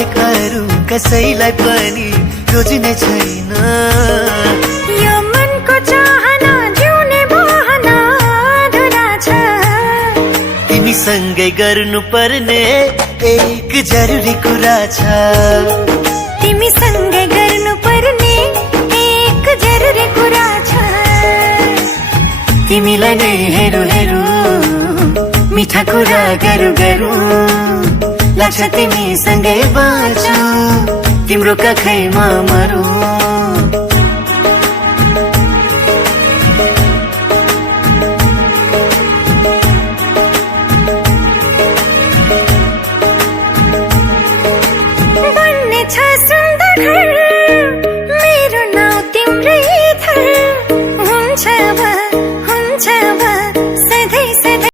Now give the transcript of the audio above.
बाहेक अरू कसैलाई पनि रोजिने छैन। यो मनको चाहना जिउने बहना अधुरा छ। तिमीसँगै गर्नुपर्ने एक जरुरी कुरा छ। तिमीसँगै गर्नुपर्ने एक जरुरी कुरा छ। तिमीलाई नै हेरौँ हेरौँ मिठा कुरा गरौँ गरौँ, लाग्छ तिमीसँगै बाँचौँ तिम्रो काखैमा मरौँ।